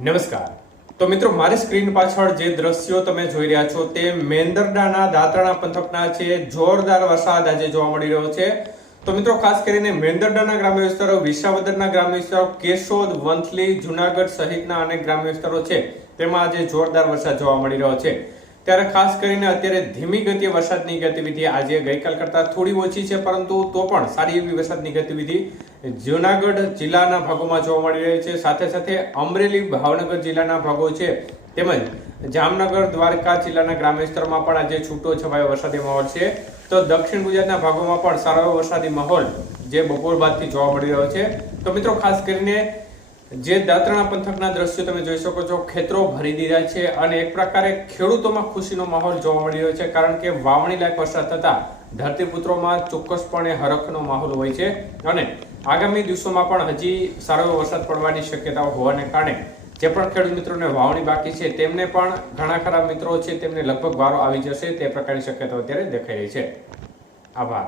નમસ્કાર. તો મિત્રો, મારી સ્ક્રીન પાછળ જે દ્રશ્યો તમે જોઈ રહ્યા છો તે મેંદરડાના દાતરાણા પંથકના છે. જોરદાર વરસાદ આજે જોવા મળી રહ્યો છે. તો મિત્રો, ખાસ કરીને મેંદરડાના ગ્રામ્ય વિસ્તારો, વિસાવદરના ગ્રામ્ય વિસ્તારો, કેશોદ, વંથલી, જુનાગઢ સહિતના અનેક ગ્રામ્ય વિસ્તારો છે. તેમાં આજે જોરદાર વરસાદ જોવા મળી રહ્યો છે. ત્યારે ખાસ કરીને અત્યારે ધીમી ગતિએ વરસાદની ગતિવિધિ આજે ગઈકાલ કરતાં થોડી ઓછી છે, પરંતુ તો પણ સારી એવી વરસાદની ગતિવિધિ જુનાગઢ જિલ્લાના ભાગોમાં જોવા મળી રહી છે. સાથે સાથે અમરેલી, ભાવનગર જિલ્લાના ભાગો છે, તેમજ જામનગર, દ્વારકા જિલ્લાના ગ્રામ્ય વિસ્તારમાં પણ આજે છૂટો છવાયો વરસાદી માહોલ છે. તો દક્ષિણ ગુજરાતના ભાગોમાં પણ સારો વરસાદી માહોલ જે બપોર બાદથી જોવા મળી રહ્યો છે. તો મિત્રો, ખાસ કરીને જે દાંતણા પંથકના દ્રશ્યો તમે જોઈ શકો છો, ખેતરો ભરી દીધા છે અને એક પ્રકારે ખેડૂતોમાં ખુશીનો માહોલ જોવા મળી રહ્યો છે, કારણ કે વાવણી લાયક વરસાદ થતા ધરતીપુત્રોમાં ચોક્કસપણે હરખનો માહોલ હોય છે અને આગામી દિવસોમાં પણ હજી સારો એવો વરસાદ પડવાની શક્યતાઓ હોવાને કારણે જે પણ ખેડૂત મિત્રોને વાવણી બાકી છે, તેમને પણ ઘણા ખરા મિત્રો છે, તેમને લગભગ વારો આવી જશે તે પ્રકારની શક્યતાઓ અત્યારે દેખાઈ રહી છે. આભાર.